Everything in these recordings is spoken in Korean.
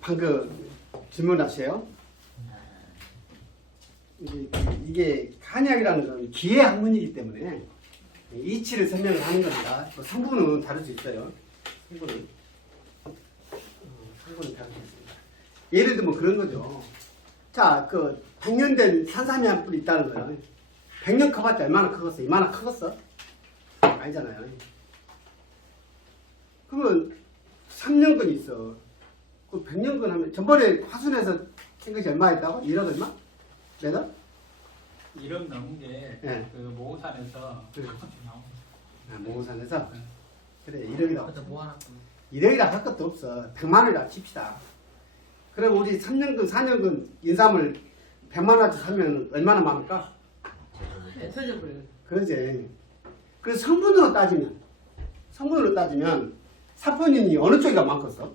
방금 질문하세요. 이게 한약이라는 건 기의 학문이기 때문에 이치를 설명을 하는 겁니다. 성분은 다를 수 있어요. 성분은 다를 수 있습니다. 예를 들면 그런 거죠. 자, 100년 된 산삼이 한 뿌리 있다는 거예요. 100년 커봤자 얼마나 크겠어? 이만한 크겠어? 아니잖아요. 그러면 3년근 있어. 그 100년근 하면 전번에 화순에서 한 것이 얼마 했다고? 1억 얼마? 몇 원? 1억 넘은 게 네. 그 모산에서 네. 가끔씩 나오고. 아, 모산에서? 네. 그래, 1억이라고. 그것도 모아놨구나. 1억이라 할 것도 없어. 100만 원이라 칩시다. 그럼 우리 3년근, 4년근 인삼을 100만 원치 사면 얼마나 많을까? 터져버려. 그러지. 그래서 성분으로 따지면 사포닌이 어느 쪽이가 많겠어?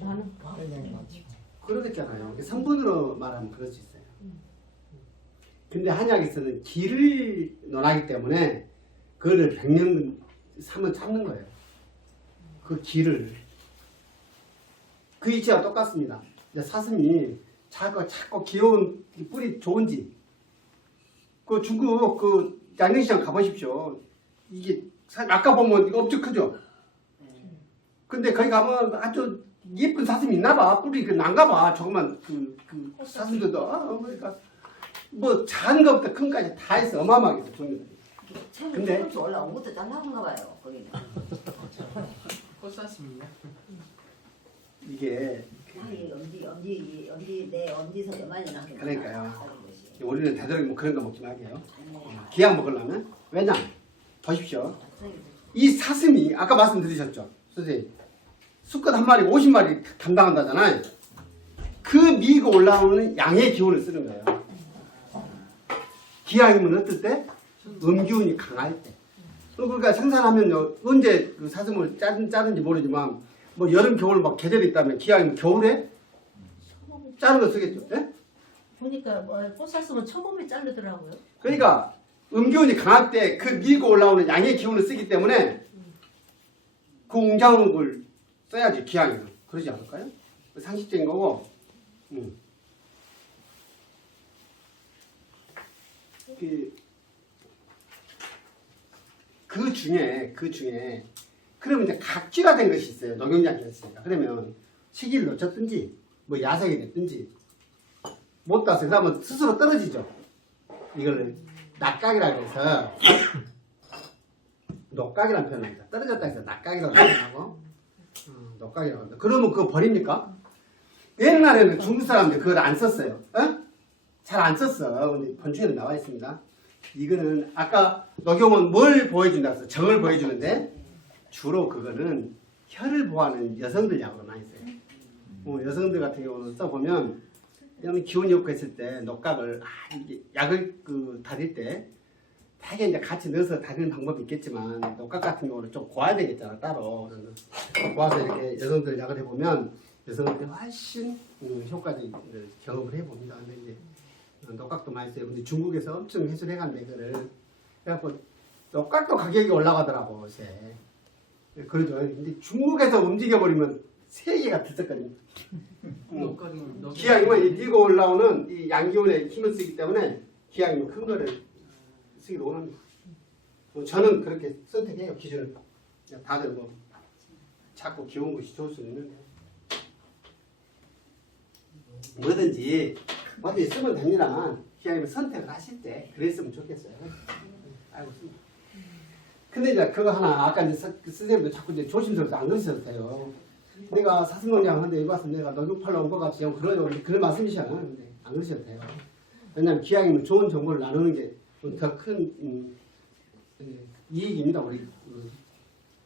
나는 그러겠잖아요. 성분으로 말하면 그럴 수 있어요. 근데 한약에서는 기를 논하기 때문에 그거를 100년 삼은 참는 거예요. 그 기를. 그 이치와 똑같습니다. 사슴이 자꾸 귀여운 뿔이 좋은지 그 중국 양념시장 가보십시오. 이게 아까 보면 이거 엄청 크죠? 근데 거기 가면 아주 예쁜 사슴이 있나봐. 뿔이 난가봐. 조그만 사슴들도 그러니까 뭐 작은 것부터 큰 것까지 다 있어. 어마어마하게 있어 종류들이. 근데- 근데 올라온 것도 잘나온가 봐요. 거기는. 꽃사슴이요? 이게 아니 내 엄지서 많이 나게. 그러니까요. 우리는 되도록 뭐 그런 거 먹지 말게요. 기약 먹으려면 왜냐? 보십시오. 이 사슴이 아까 말씀드리셨죠, 선생님. 수컷 한 마리 50마리 감당한다잖아요. 그 미고 올라오는 양의 기운을 쓰는 거예요. 기약이면 어떨 때? 음기운이 강할 때. 그러니까 생산하면요, 언제 그 사슴을 자른지 모르지만 뭐 여름 겨울 막 계절이 있다면 기약이면 겨울에 자른 거 쓰겠죠. 예? 보니까 꽃사슴은 처음에 자르더라고요. 그러니까 음기운이 강할 때 그 밀고 올라오는 양의 기운을 쓰기 때문에 그 웅장을 써야지 기왕이는. 그러지 않을까요? 상식적인 거고. 그 중에 그러면 이제 각쥐가 된 것이 있어요. 녹용약이었으니까. 그러면 시기를 놓쳤든지 뭐 야생이 됐든지 못 따서 그 다음은 스스로 떨어지죠. 이걸 낙각이라고 해서 녹각이라는 표현을 합니다. 떨어졌다 해서 낙각이라고 표현하고 녹각이라고 합니다. 그러면 그거 버립니까? 옛날에는 중국 사람들 그걸 안 썼어요. 잘 안 썼어. 근데 본중에는 나와 있습니다. 이거는 아까 녹용은 뭘 보여준다 해서 정을 보여주는데 주로 그거는 혀를 보호하는 여성들 약으로 많이 써요. 여성들 같은 경우는 써보면 왜냐면 기운이 없고 했을 때 녹각을 이게 약을 다릴 때 되게 이제 같이 넣어서 다리는 방법이 있겠지만 녹각 같은 경우는 좀 고아야 되겠잖아 따로. 그래서 고아서 이렇게 여성들 약을 해보면 여성들이 훨씬 효과적인 경험을 해봅니다. 근데 이제 녹각도 많이 써요. 근데 중국에서 엄청 해설해간대 그거를. 그래갖고 녹각도 가격이 올라가더라고 요새. 그러죠. 근데 중국에서 움직여버리면 세계가 들썩거립니다. 기왕이면 이고 올라오는 이 양기운에 힘을 쓰기 때문에 기왕이면 큰 거를 쓰기를 원합니다. 저는 그렇게 선택해요. 기준을. 다들 뭐 자꾸 귀여운 것이 좋을 수는 있는데 뭐든지 어디 쓰면 됩니다. 기왕이면 선택을 하실 때 그랬으면 좋겠어요. 알고 있습니다. 근데 이제 그거 하나 아까 이제 선생님도 자꾸 이제 조심스럽게 안 그러셔도 돼요. 내가 사슴농장 하는데 이거 와서 내가 녹용 팔러 온 것 같이 그런 말씀이시잖아요. 근데 안 그러셔도 돼요. 왜냐하면 기왕이면 좋은 정보를 나누는 게 더 큰 이익입니다. 우리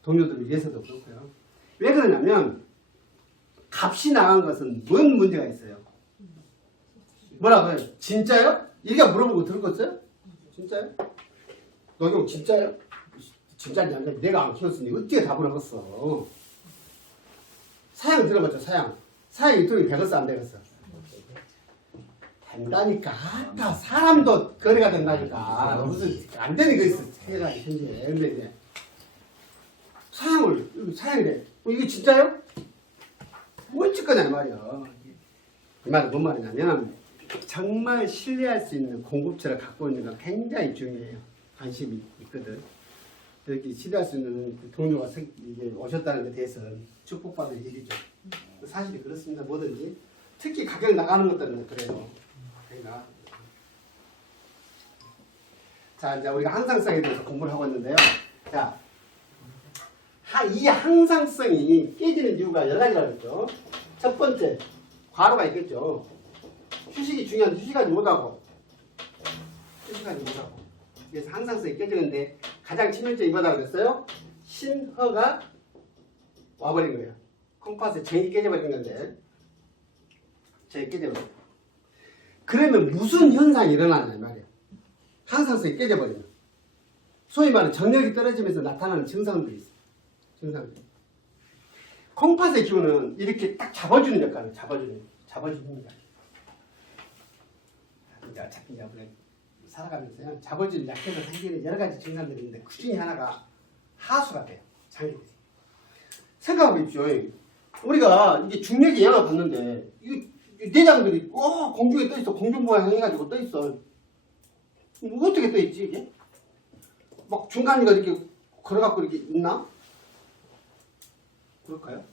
동료들을 위해서도 그렇고요. 왜 그러냐면 값이 나간 것은 뭔 문제가 있어요. 뭐라고요? 진짜요? 이렇게 물어보고 들었겠어요? 진짜요? 녹용 진짜요? 진짜인지 안 진짜인지 내가 안 키웠으니 어떻게 답을 하겠어. 사양 들어봤죠, 사양. 사양이 돈이 되겠어, 안 되겠어? 된다니까. 아까 사람도 거래가 된다니까. 무슨 안 되는 거 있어, 세상에, 현재. 근데 이제 사양이래. 이게 진짜요? 뭘 찍거냐 이 말이야. 이 말은 뭔 말이냐면 정말 신뢰할 수 있는 공급처를 갖고 있는 건 굉장히 중요해요. 관심이 있거든. 이렇게 신뢰할 수 있는 그 동료가 이게 오셨다는 데 대해서는 축복받을 일이죠. 사실이 그렇습니다. 뭐든지. 특히 가격 나가는 것들은 그래요. 그러니까. 자, 이제 우리가 항상성에 대해서 공부를 하고 있는데요. 자, 이 항상성이 깨지는 이유가 여러 가지라고 했죠. 첫 번째, 과로가 있겠죠. 휴식이 중요한데 휴식하지 못하고. 그래서 항상성이 깨지는데 가장 치명적인 뭐라고 그랬어요? 신허가 와버린 거예요. 콩팥에 정이 깨져버린 건데. 정이 깨져버린 거예요. 그러면 무슨 현상이 일어나냐 말이에요. 항상성이 깨져버리면. 소위 말하는 정력이 떨어지면서 나타나는 증상들이 있어요. 증상들. 콩팥의 기운은 이렇게 딱 잡아주는 역할을 잡아주는 역할. 이제 어차피 이제 우리가 살아가면서요. 잡아주는 약해서 생기는 여러 가지 증상들이 있는데 그 중에 하나가 하수가 돼요. 장애가 돼요. 생각해 보십시오. 우리가 이게 중력에 영향을 받는데 이 내장들이 공중에 떠 있어. 공중 모양 해가지고 떠 있어. 어떻게 떠 있지 이게? 막 중간이가 이렇게 걸어갖고 이렇게 있나? 그럴까요?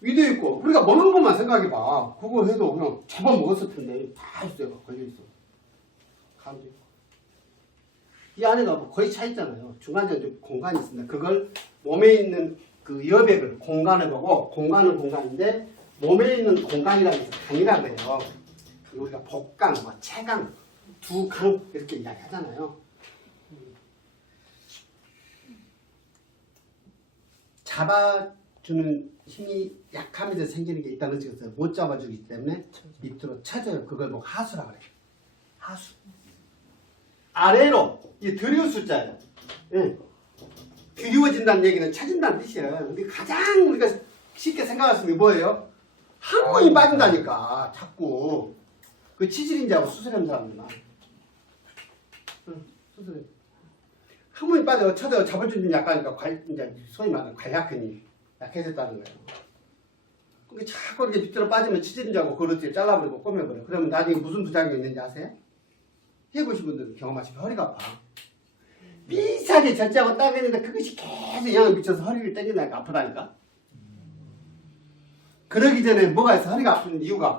위도 있고 우리가 먹는 것만 생각해봐. 그거 해도 그냥 제법 먹었을 텐데 다 있어요. 걸려있어. 감도 있고. 이 안에가 뭐 거의 차 있잖아요. 중간에 공간이 있습니다. 그걸 몸에 있는 그 여백을 공간을 보고 공간은 공간인데 몸에 있는 공간이라고 해서 강이라는 거예요. 우리가 복강, 뭐 체강, 두강 이렇게 이야기하잖아요. 잡아주는 힘이 약하면서 생기는 게 있다는 뜻에서 못 잡아주기 때문에 밑으로 쳐져요. 그걸 뭐 하수라고 그래요. 하수. 아래로 이 드리운 숫자예요. 예. 드리워진다는 얘기는 쳐진다는 뜻이에요. 근데 가장 우리가 쉽게 생각할 수 있는 게 뭐예요? 한 번이 빠진다니까 자꾸. 그 치질인지하고 수술하는 사람들만. 수술해. 한 번이 빠져 쳐져 잡아주는 약하니까 이제 소위 말하는 관략근이 약해졌다는 거예요. 그게 자꾸 이렇게 밑으로 빠지면 치질인지하고 그렇게 잘라버리고 꼬매버려. 그러면 나중에 무슨 부작용이 있는지 아세요? 해보신 분들은 경험하시면 허리가 아파. 비슷하게 절제하고 따겠는데 그것이 계속 영향을 미쳐서 허리를 당기니까 아프다니까. 그러기 전에 뭐가 있어? 허리가 아픈 이유가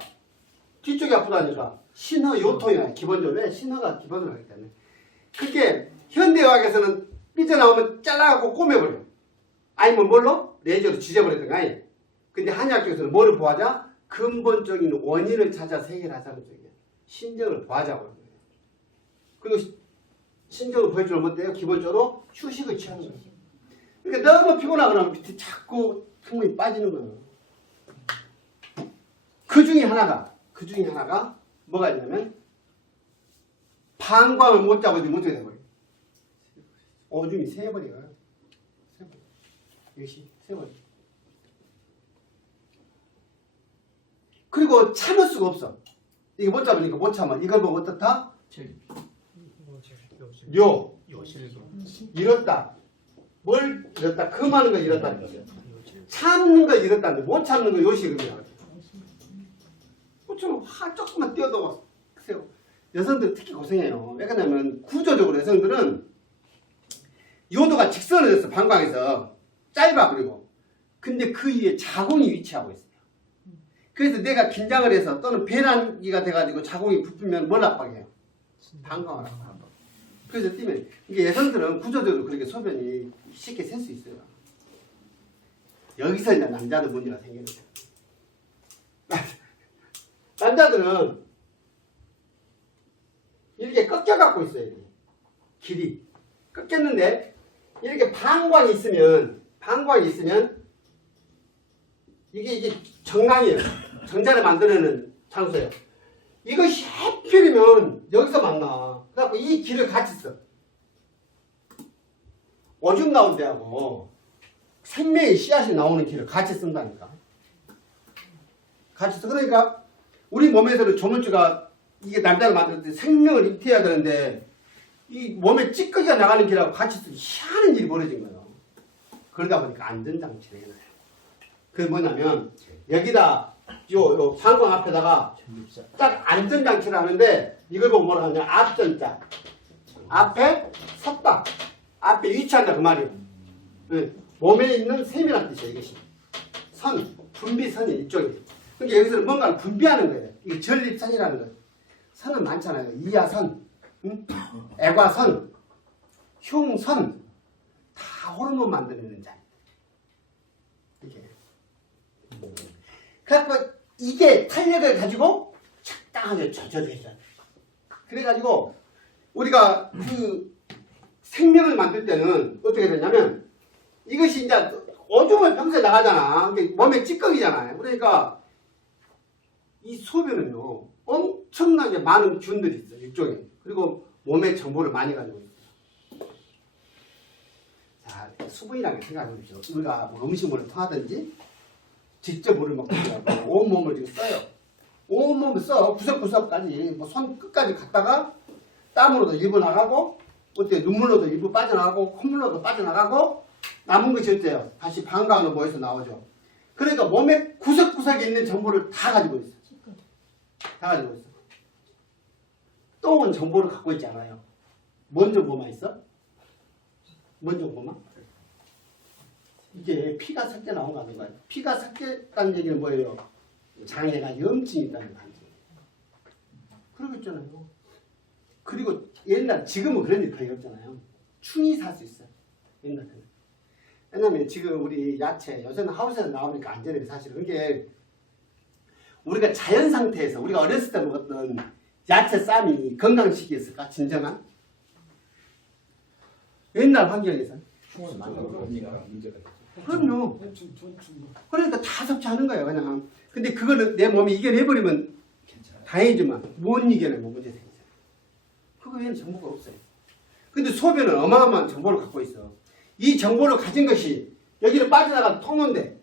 뒤쪽이 아프다니까 신허 요통이야. 기본적으로 신허가 기본으로 하기 때문에. 그게 현대의학에서는 삐져나오면 잘라갖고 꼬매버려. 아니면 뭘로? 레이저로 지져버리든가. 근데 한의학 쪽에서는 뭐를 보하자? 근본적인 원인을 찾아서 해결하자는 쪽이에요. 신경을 보하자고 하는 거예요. 그리고 신경을 보여주는 뭔데요? 기본적으로 휴식을 취하는 거예요. 그러니까 너무 피곤하거나 밑에 자꾸 항문이 빠지는 거예요. 그 중에 하나가 뭐가 있냐면 방광을 못 잡아주면 어떻게 돼버려요? 오줌이 새버려요. 역시 새버려. 그리고 참을 수가 없어. 이게 못 잡으니까 못 참아. 이걸 보고 어떻다? 잃었다. 뭘 잃었다? 금하는 거 잃었다는 거죠. 참는 거 잃었다는 거. 못 참는 거 요식이야. 좀 조금만 뛰어도 세요. 여성들 특히 고생해요. 왜 그러냐면 구조적으로 여성들은 요도가 직선으로 돼서 방광에서 짧아. 그리고 근데 그 위에 자궁이 위치하고 있어요. 그래서 내가 긴장을 해서 또는 배란기가 돼가지고 자궁이 부풀면 뭘 압박해요? 방광을 압박. 그래서 뛰면 이게 여성들은 구조적으로 그렇게 소변이 쉽게 셀 수 있어요. 여기서 이제 남자들 문제가 생기는 거예요. 남자들은 이렇게 꺾여갖고 있어요. 길이 꺾였는데 이렇게 방광이 있으면 이게 정강이에요. 정자를 만들어내는 장소예요. 이것이 하필이면 여기서 만나. 그래갖고 이 길을 같이 써. 오줌 나온 데하고 생명의 씨앗이 나오는 길을 같이 쓴다니까. 같이 써. 그러니까 우리 몸에서는 조물주가 이게 남자가 만들 때 생명을 잉태해야 되는데 이 몸에 찌꺼기가 나가는 길하고 같이 쓰기 희한한 일이 벌어진 거예요. 그러다 보니까 안전장치를 해놔요. 그게 뭐냐면 여기다 요 방광 앞에다가 딱 안전장치를 하는데 이걸 보고 뭐라 하냐 앞전자 앞에 섰다 앞에 위치한다 그 말이에요. 몸에 있는 셈이라는 뜻이에요. 이것이 선 분비선이 이쪽에. 그러니까 여기서는 뭔가를 분비하는 거예요. 이게 전립선이라는 거예요. 선은 많잖아요. 이하선, 애과선, 흉선 다 호르몬 만드는 자. 이게. 그래갖고 이게 탄력을 가지고 적당하게 조절을 해줘야 돼. 그래가지고 우리가 그 생명을 만들 때는 어떻게 되냐면 이것이 이제 오줌을 평소에 나가잖아. 몸에 찌꺼기잖아요. 그러니까 이 소변은요 엄청나게 많은 균들이 있어요. 이쪽에. 그리고 몸에 정보를 많이 가지고 있어요. 자, 수분이라는 게 생각해 보십시오. 우리가 뭐 음식물을 통하든지 직접 물을 먹든지 온몸을 지금 써요. 온몸을 써. 구석구석까지 뭐 손 끝까지 갔다가 땀으로도 일부 나가고 어때 눈물로도 일부 빠져나가고 콧물로도 빠져나가고 남은 것이 어때요? 다시 방광으로 모여서 나오죠. 그러니까 몸에 구석구석에 있는 정보를 다 가지고 있어. 다 가지고 있어. 똥은 정보를 갖고 있지 않아요. 뭔 정보만 있어? 뭔 정보만? 이게 피가 섞여 나온 거 아닌가요? 피가 섞였다는 얘기는 뭐예요? 장애가 염증이 있다는 거 아니에요? 그러고 있잖아요. 그리고 옛날, 지금은 그런 일 거의 없잖아요. 충이 살 수 있어요. 옛날에는. 왜냐면 지금 우리 야채, 요새는 하우스에서 나오니까 안전해요, 사실은. 그게 우리가 자연 상태에서, 우리가 어렸을 때 먹었던 야채 쌈이 건강식이었을까? 진정한? 옛날 환경에서. 충은 많이 먹으니까 문제가 있죠. 그럼요. 그러니까 다 섭취하는 거예요, 그냥. 근데 그거를 내 몸이 이겨내버리면 다행이지만 못 이겨내면 문제 생기잖아요. 그거 외에는 정보가 없어요. 근데 소변은 어마어마한 정보를 갖고 있어. 이 정보를 가진 것이 여기를 빠져나가는 통로인데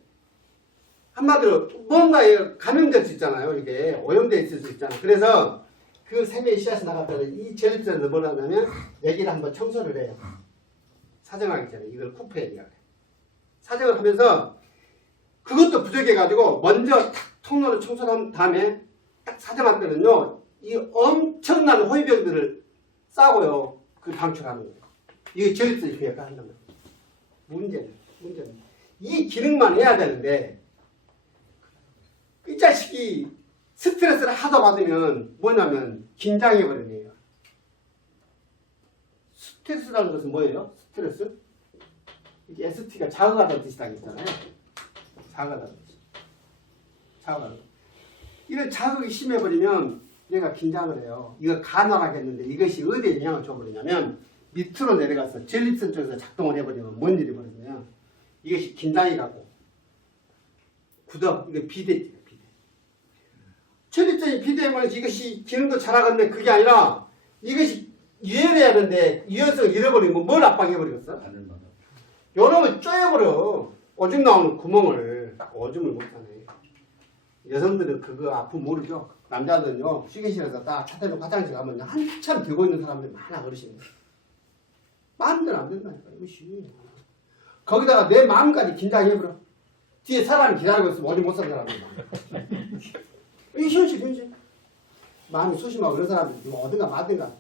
한마디로 뭔가에 감염될 수 있잖아요. 이게 오염되어 있을 수 있잖아요. 그래서 그 샘의 씨앗이 나갔다는 이 전립선을 뭐라 하냐면 여기를 한번 청소를 해요. 사정하기 전에 이걸 쿠프해야 돼요. 사정을 하면서 그것도 부족해가지고 먼저 탁 통로를 청소한 다음에 딱 사정할 때는요 이 엄청난 호위병들을 싸고요 그 방출하는 거예요. 이게 전립선이 그 역할을 한단 말이에요. 문제는 이 기능만 해야 되는데 이 자식이 스트레스를 하도 받으면 뭐냐면 긴장해버리는 거예요. 스트레스라는 것은 뭐예요? 스트레스? 이게 ST가 자극하다는 뜻이라고 했잖아요. 자극하다는 뜻. 자극하다. 이런 자극이 심해버리면 얘가 긴장을 해요. 이거 간헐하겠는데 이것이 어디에 영향을 줘버리냐면 밑으로 내려가서 전립선 쪽에서 작동을 해버리면 뭔 일이 벌어지냐면 이것이 긴장이 가고 굳어. 이거 비대. 전립선이 비대면 이것이 기능도 잘하겠는데 그게 아니라 이것이 유연해야 하는데 유연성을 잃어버리면 뭘 압박해버리겠어? 요놈을 쪼여버려. 오줌 나오는 구멍을 오줌을 못하네. 여성들은 그거 아픔 모르죠. 남자들은요 휴게실에서 딱 차 타고 화장실 가면 한참 들고 있는 사람들이 많아. 어르신 마음대로 안 된다니까 이것이. 거기다가 내 마음까지 긴장해버려. 뒤에 사람이 기다리고 있으면 오줌 못 사는 사람이다. 이게 현실. 마음이 소심하고 그런 사람들이 어딘가 마든가.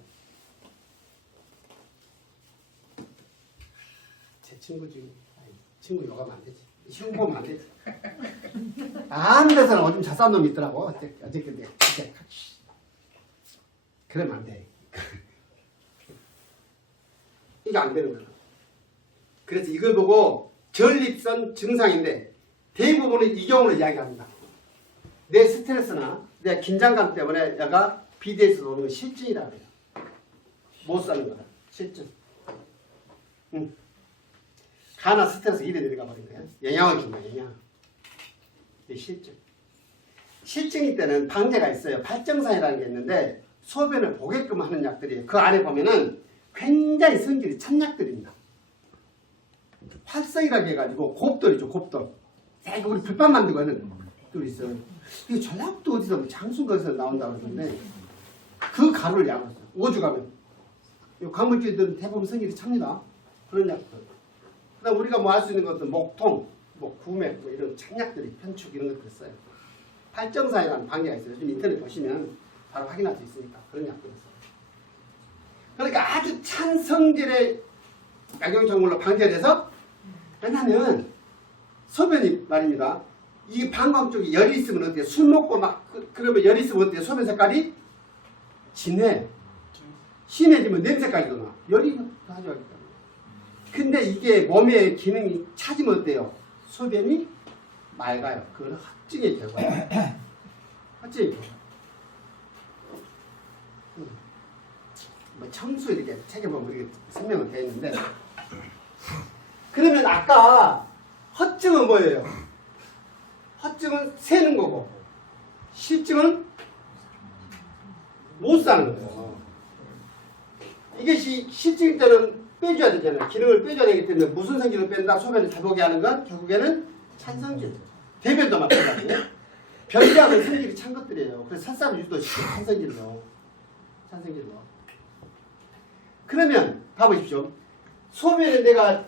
제 친구지. 친구 욕하면 안 되지. 흉보면 안 되지. 아무 데서나 오줌 잘 싼 놈이 있더라고. 어저께. 그러면 안 돼. 이게 안 되는 거야. 그래서 이걸 보고 전립선 증상인데 대부분은 이 경우를 이야기합니다. 내 스트레스나 내 긴장감 때문에 내가 비대에서 오는 실증이라고 해요. 못 사는 거다. 실증. 가나 스트레스 이래 내려가 버린 거야. 영양을 준 거야. 영양. 이게 실증. 실증일 때는 방제가 있어요. 발정산이라는 게 있는데 소변을 보게끔 하는 약들이에요. 그 안에 보면은 굉장히 성질이 찬 약들입니다. 활성이라고 해가지고 곱돌이죠. 곱돌. 우리 불판 만들고 하는 돌이 있어요. 이게 전략도 어디서 장순거에서 나온다고 그러는데 그 가루를 약을 써요. 오죽하면. 광물질들은 대부분 성질이 찹니다. 그런 약들. 그다음 우리가 뭐 할 수 있는 것은 목통, 뭐 구맥 뭐 이런 착약들이 편축 이런 것들 써요. 팔정사이라는 방해가 있어요. 요즘 인터넷 보시면 바로 확인할 수 있으니까 그런 약들을 써요. 그러니까 아주 찬 성질의 약용정물로 방제해서 왜냐하면 소변이 말입니다. 이 방광 쪽에 열이 있으면 어때요? 술 먹고 막 그러면 열이 있으면 어때요? 소변 색깔이 진해. 심해지면 냄새까지 나. 열이 가져가기 때문에. 근데 이게 몸의 기능이 차지면 어때요? 소변이 맑아요. 그건 헛증의 결과예요. 헛증의 결과. 뭐 청수 이렇게 책에 보면 이렇게 설명은 되어 있는데 그러면 아까 헛증은 뭐예요? 헛증은 새는 거고 실증은 못 사는 거예요. 이것이 실증일 때는 빼줘야 되잖아요. 기능을 빼줘야 되기 때문에 무슨 성질을 뺀다? 소변을 다보게 하는 건 결국에는 찬성질. 대변도 마찬가지예요. 변비하면 성질이 찬 것들이에요. 그래서 삿살을 유도시켜요. 찬성질로. 찬성질로. 그러면 봐보십시오. 소변에 내가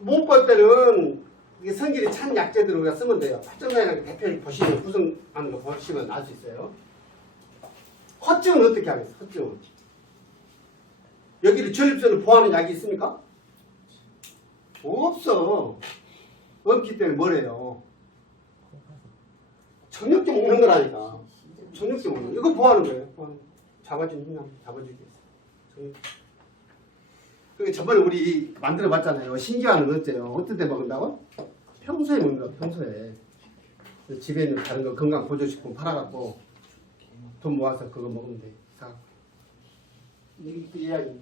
못 볼 때는 이게 성질이 찬 약재들을 우리가 쓰면 돼요. 팔정사이라는 대표를 보시면 구성하는 거 보시면 알 수 있어요. 헛증은 어떻게 하겠어? 헛증은 여기를 전립선을 보호하는 약이 있습니까? 없어. 없기 때문에 뭐래요? 정력제 먹는 거라니까. 정력제 먹는 거. 이거 보호하는 거예요. 잡아주는 힘 잡아주기 위해서. 그게 저번에 우리 만들어 봤잖아요. 신기한은 어때요? 어떨 때 먹는다고? 평소에 먹는 거, 평소에. 집에 있는 다른 거 건강 보조식품 팔아갖고 돈 모아서 그거 먹으면 돼. 사갖고. 이게 이야기.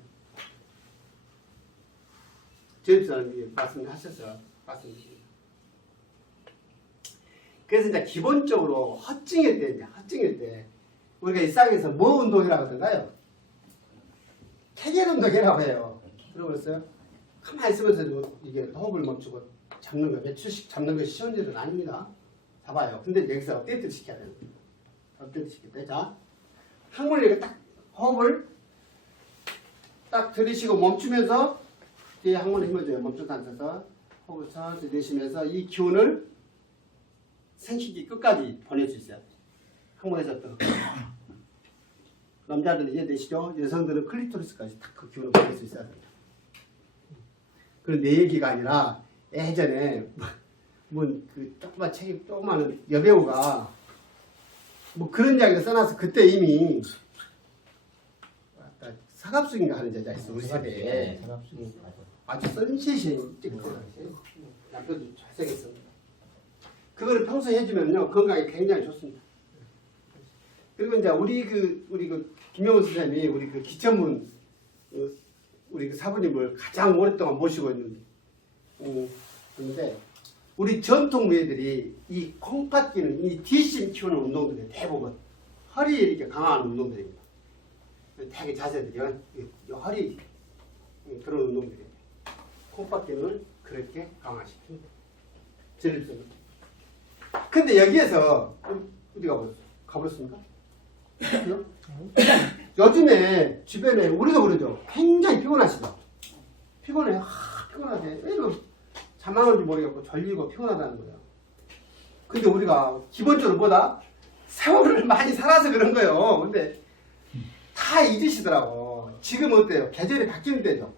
저입사는 말씀하셨어요. 말씀하셨어요. 그래서 이제 기본적으로 헛증일 때, 우리가 일상에서 뭐 운동이라고 하던가요? 케겔 운동이라고 해요. 들어보셨어요? 가만히 있으면서 이게 호흡을 멈추고 잡는 거, 몇 초씩 잡는 것이 쉬운 일은 아닙니다. 잡아요. 근데 여기서 업데이트를 시켜야 돼요. 업데이트 시킬 때. 자, 항문을 이렇게 딱 호흡을 딱 들이쉬고 멈추면서 뒤에 항문에 힘을 줘요. 멈춰서 앉아서 호흡을 천천히 내쉬면서 이 기운을 생식기 끝까지 보낼 수 있어요. 항문에서 또. 남자들은 이해되시죠? 여성들은 클리토리스까지 딱 그 기운을 보낼 수 있어야 됩니다. 그런 내 얘기가 아니라 예전에 그 조그만 책이 조그마한 여배우가 뭐 그런 이야기를 써놔서 그때 이미 서갑숙인가 하는 여자 있어 우리 세대에 아주 선시신 찍고 남편도 잘생겼어. 그거를 평소에 해주면요 건강에 굉장히 좋습니다. 그리고 이제 우리 그 김영훈 선생님이 우리 그 기천문 우리 그 사부님을 가장 오랫동안 모시고 있는데 우리 전통 무예들이 이 콩팥기는 이 뒷심 키우는 운동들이 대부분 허리에 이렇게 강한 운동들입니다. 되게 자세들이요. 허리 그런 운동들이에요. 콩팥기는 그렇게 강화시킵니다. 전립선을. 근데 여기에서 어디가 가버렸습니까? 요즘에 주변에 우리도 그러죠. 굉장히 피곤하시죠. 피곤해. 피곤하대. 왜 이렇게 잠 안 오는지 모르겠고 졸리고 피곤하다는 거예요. 근데 우리가 기본적으로 뭐다? 세월을 많이 살아서 그런 거예요. 근데 다 잊으시더라고. 지금 어때요? 계절이 바뀌는 때죠.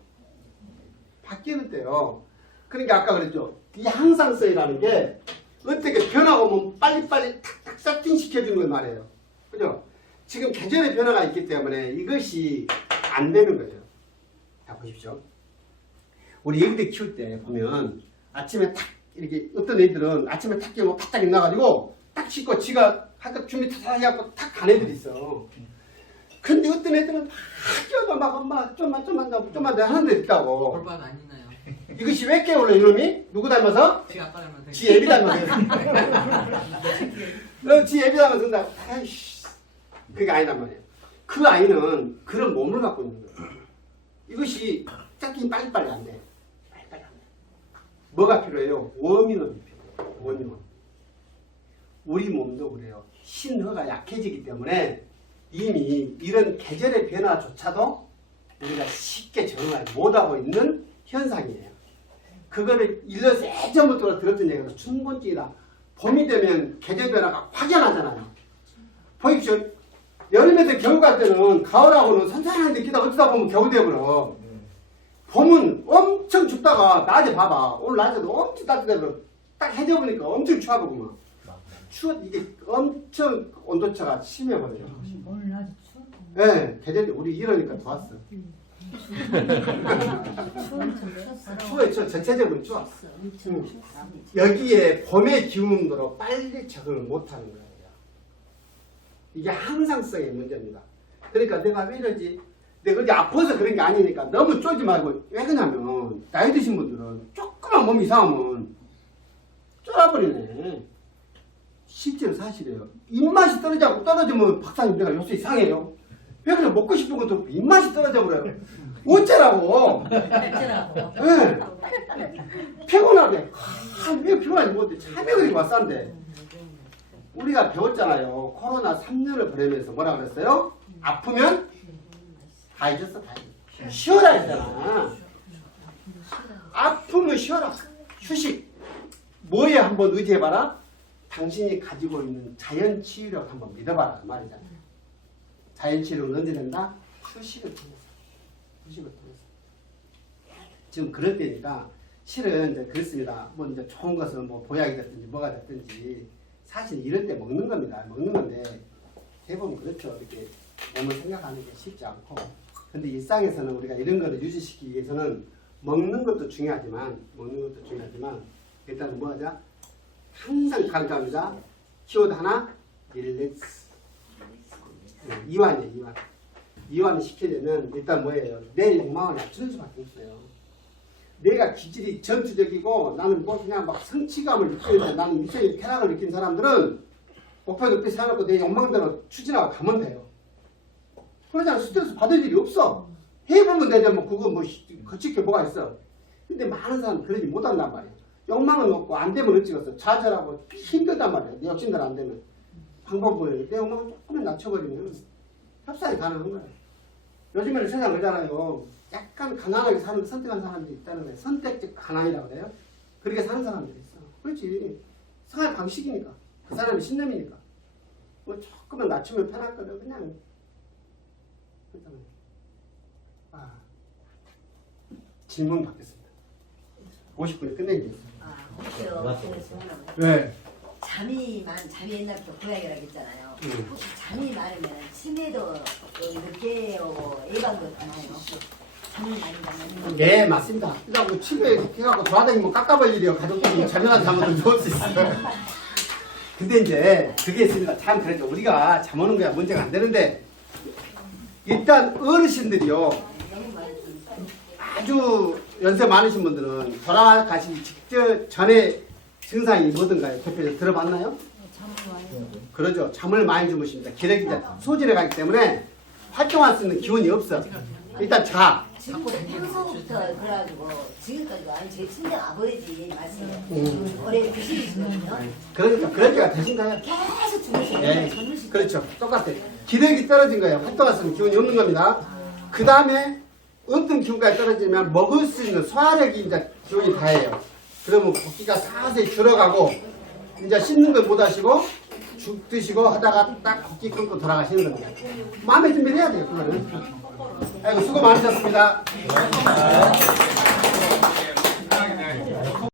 바뀌는 때요. 그러니까 아까 그랬죠. 이 항상성이라는 게 어떻게 변화가 오면 빨리빨리 탁탁 세팅시켜주는 걸 말해요. 그죠? 지금 계절의 변화가 있기 때문에 이것이 안 되는 거예요. 자, 보십시오. 우리 애기들 키울 때 보면 아침에 탁 이렇게 어떤 애들은 아침에 탁 깨고 바짝 일어나가지고 딱 씻고 지가 할 것 준비 다 해갖고 탁 간 애들이 있어. 근데 어떤 애들은 막 깨워도 막 엄마 좀만 더 하는 애 있다고. 골반 아니나요? 이것이 왜 깨울래 이놈이? 누구 닮아서? 지 아빠 닮아서. 지 애비 닮아서. 지 애비 닮아서 든다. 아이씨. 그게 아니란 말이에요. 그 아이는 그런 몸을 갖고 있는 거예요. 이것이 짝이 빨리빨리 안 돼. 빨리빨리 안 돼. 뭐가 필요해요? 워밍업이 필요해요. 워밍업. 우리 몸도 그래요. 신허가 약해지기 때문에 이미 이런 계절의 변화조차도 우리가 쉽게 적응하지 못하고 있는 현상이에요. 그거를 1년 예전부터 들었던 얘기가 춘곤증이다. 봄이 되면 계절 변화가 확연하잖아요. 보십시오. 여름에서 겨울 갈 때는 가을하고는 선선한 느끼다 어쩌다 보면 겨울 되버려. 봄은 엄청 춥다가 낮에 봐봐. 오늘 낮에도 엄청 따뜻해서 딱 해져 보니까 엄청 추워보구만. 추워 이게 엄청 온도차가 심해버려요. 오늘 아주 추워. 네, 계절이 우리 이러니까 좋았어. 추워요, 전체적으로 추워. 여기에 봄의 기운으로 빨리 적응을 못하는 거예요. 이게 항상성의 문제입니다. 그러니까 내가 왜 이러지? 내가 어디 아파서 그런 게 아니니까 너무 쫄지 말고. 왜 그러냐면 나이 드신 분들은 조금만 몸이 이상하면 쫄아버리네. 실제로 사실이에요. 입맛이 떨어지면 박사님 내가 요새 이상해요. 왜 그래? 먹고 싶은 것도 입맛이 떨어져 버려요. 어쩌라고? 네. 피곤하게. 왜 피곤하지 못해? 참여 그리 왔었는데. 우리가 배웠잖아요. 코로나 3년을 보내면서 뭐라 그랬어요? 아프면 다 잊었어, 다 잊었어. 쉬어라 했잖아. 아프면 쉬어라. 휴식. 뭐에 한번 의지해봐라? 당신이 가지고 있는 자연 치유력 한번 믿어봐라. 그 말이잖아. 자연 치유력은 언제 된다? 휴식을 통해서. 휴식을 통해서. 지금 그럴 때니까 실은 이제 그렇습니다. 뭐 이제 좋은 것은 뭐 보약이 됐든지 뭐가 됐든지 사실 이럴 때 먹는 겁니다. 먹는 건데 대부분 그렇죠. 이렇게 몸을 생각하는 게 쉽지 않고. 근데 일상에서는 우리가 이런 거를 유지시키기 위해서는 먹는 것도 중요하지만 일단은 뭐 하자? 항상 강조합니다. 키워드 하나, 릴렉스. 이완이에요, 이완. 이완을 시키려면 일단 뭐예요? 내 욕망을 낮추는 수밖에 없어요. 내가 기질이 전투적이고 나는 뭐 그냥 막 성취감을 느끼는데 나는 미션의 쾌락을 느낀 사람들은 목표 높이 세워놓고 내 욕망대로 추진하고 가면 돼요. 그러지 않으면 스트레스 받을 일이 없어. 해보면 되죠. 뭐 그거 뭐 거칠 게 뭐가 있어. 근데 많은 사람은 그러지 못한단 말이야. 욕망은 없고 안 되면 어찌겠어. 좌절하고 힘들단 말이야. 내 욕심대로 안 되면. 방법을 내 욕망을 조금만 낮춰버리면 협상이 가능한 거야. 요즘에는 세상 그러잖아요. 약간 가난하게 사는 선택한 사람들이 있다는 거예요. 선택적 가난이라고 그래요. 그렇게 사는 사람들이 있어. 그렇지. 생활 방식이니까. 그 사람이 신념이니까. 뭐 조금만 낮추면 편할거든. 그냥. 질문 받겠습니다. 50분에 끝내겠습니다. 혹시요. 네. 잠이 옛날부터 고약이라고 했잖아요. 혹시 잠이 많으면 치매도 늦게 오고 예방도 되나요? 잠을 많이 자면? 네, 맞습니다. 그러니까 집에 해갖고 돌아다니면 깎아볼 일이요. 가족들이 자면한 잠을 누울 수 있어요. 근데 이제 그게 있습니다. 참 그래도 우리가 잠 오는 거야 문제가 안 되는데 일단 어르신들이요. 아주 연세 많으신 분들은 돌아가시기 직전 전에 증상이 뭐든가요? 대표적으로 들어봤나요? 그러죠. 잠을 많이 주무십니다. 기력이 이제 소진해 가기 때문에 활동할 수 있는 기운이 없어. 일단 자. 평소부터 그래가지고 지금까지도 아니 제 친정 아버지 말씀이에요. 올해 90이시거든요. 그러니까 그럴 때가 되신가요? 계속 주무시고 네. 주무시고. 그렇죠. 똑같아요. 기력이 떨어진 거예요. 활동할 수 있는 기운이 없는 겁니다. 그 다음에 어떤 기운까지 떨어지면 먹을 수 있는 소화력이 이제 기운이 다해요. 그러면 붓기가 사서히 줄어가고 이제 씻는 걸 못 하시고 죽 드시고 하다가 딱 붓기 끊고 돌아가시는 겁니다. 마음의 준비를 해야 돼요. 그거는. 아이고 수고 많으셨습니다.